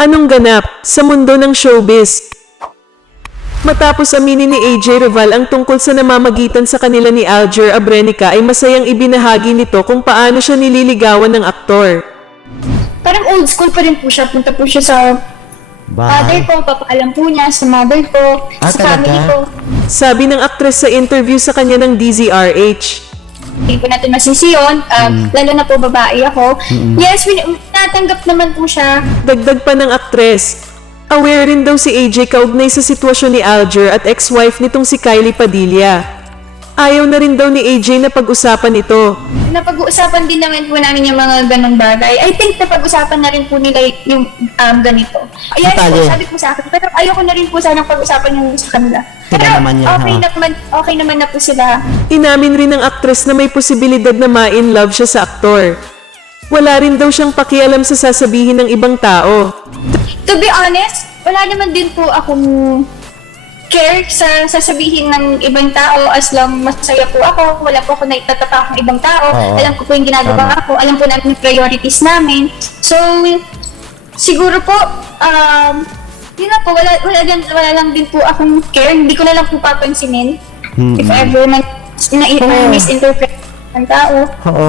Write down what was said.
Anong ganap sa mundo ng showbiz? Matapos aminin ni AJ Reval ang tungkol sa namamagitan sa kanila ni Alger Abrenica ay masayang ibinahagi nito kung paano siya nililigawan ng aktor. Parang old school pa rin po siya. Punta po siya sa Bahay. father ko, papaalam po niya, sa mother ko, Ah, sa family talaga? ko. Sabi ng aktres sa interview sa kanya ng DZRH. Hindi po natin masisi yun. Um, Lalo na po babae ako. Yes, win- natanggap naman po siya. Dagdag pa ng aktres. Aware rin daw si AJ kaugnay sa sitwasyon ni Alger at ex-wife nitong si Kylie Padilla. Ayaw na rin daw ni AJ na pag-usapan ito. Napag-uusapan din naman po namin yung mga ganong bagay. I think napag-usapan na rin po nila yung um, ganito. Yes po, sabi ko sa akin. Pero ayoko na rin po sanang pag-usapan yung sa kanila. Pero naman yun, okay, ha? naman, okay naman na po sila. Inamin rin ng aktres na may posibilidad na ma-in love siya sa aktor. Wala rin daw siyang pakialam sa sasabihin ng ibang tao. To be honest, wala naman din po akong care sa sasabihin ng ibang tao as long masaya po ako, wala po ako naitatapak ng ibang tao, Oo. alam ko po yung ginagawa Tama. ko, alam po namin yung priorities namin. So, siguro po, um, yun na po, wala, wala, din, wala lang din po akong care, hindi ko na lang po papansinin if ever man na, na misinterpret ng tao. Oo.